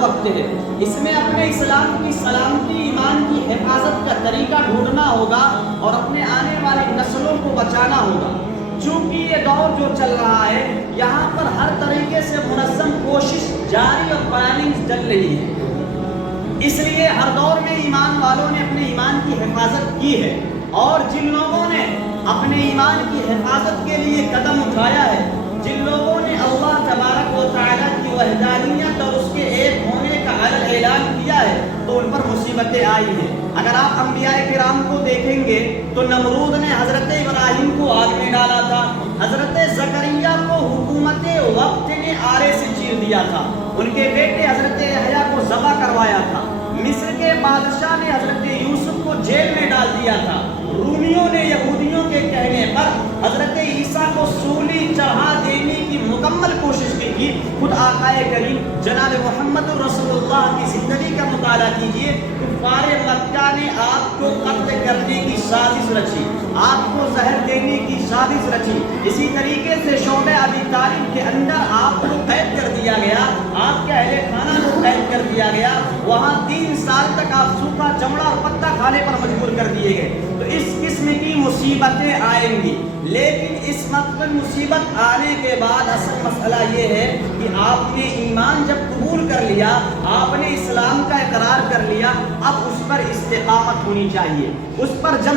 وقت ہے، اس میں اپنے اسلام کی سلامتی، ایمان کی حفاظت کا طریقہ ڈھونڈنا ہوگا اور اپنے آنے والی نسلوں کو بچانا ہوگا۔ چونکہ یہ دور جو چل رہا ہے یہاں پر ہر طریقے سے منظم کوشش جاری اور پلاننگ چل رہی ہے، اس لیے ہر دور میں ایمان والوں نے اپنے ایمان کی حفاظت کی ہے، اور جن لوگوں نے اپنے ایمان کی حفاظت کے لیے قدم اٹھایا ہے، جن لوگوں نے اللہ تبارک و تعالیٰ کی وحدانیت اور اس کے ایک ہونے کا اعلان کیا ہے، تو ان پر مصیبتیں آئی ہیں۔ اگر آپ انبیاء کرام کو دیکھیں گے تو نمرود نے حضرت ابراہیم کو آگ میں ڈالا تھا، حضرت زکریا کو حکومت وقت نے آرے سے چیر دیا تھا، ان کے بیٹے حضرت یحییٰ کو ذبح کروایا تھا، مصر کے بادشاہ نے حضرت یوسف کو جیل میں ڈال دیا تھا، رومیوں نے یہودیوں کے کہنے پر حضرت عیسیٰ کو سولی چڑھا دینے کی مکمل کوشش کی تھی۔ خود آقا کریم جناب محمد رسول اللہ کی زندگی کا مطالعہ کیجئے، کفار مکہ نے آپ کو قتل کرنے کی سازش رچی، آپ کو زہر دینے کی سازش رچی، اسی طریقے سے شعبہ ابی طالب کے اندر آپ کو قید کر دیا گیا، آپ کے اہل خانہ کو قید کر دیا گیا، وہاں 3 سال تک آپ سوکھا چمڑا اور پتا کھانے پر مجبور کر دیے گئے۔ تو اس قسم کی مصیبتیں آئیں گی، لیکن اس وقت مصیبت آنے کے بعد اصل مسئلہ یہ ہے کہ آپ نے ایمان جب قبول کر لیا، آپ نے اسلام کا اقرار کر لیا، اب اس پر استقامت ہونی چاہیے، اس پر جم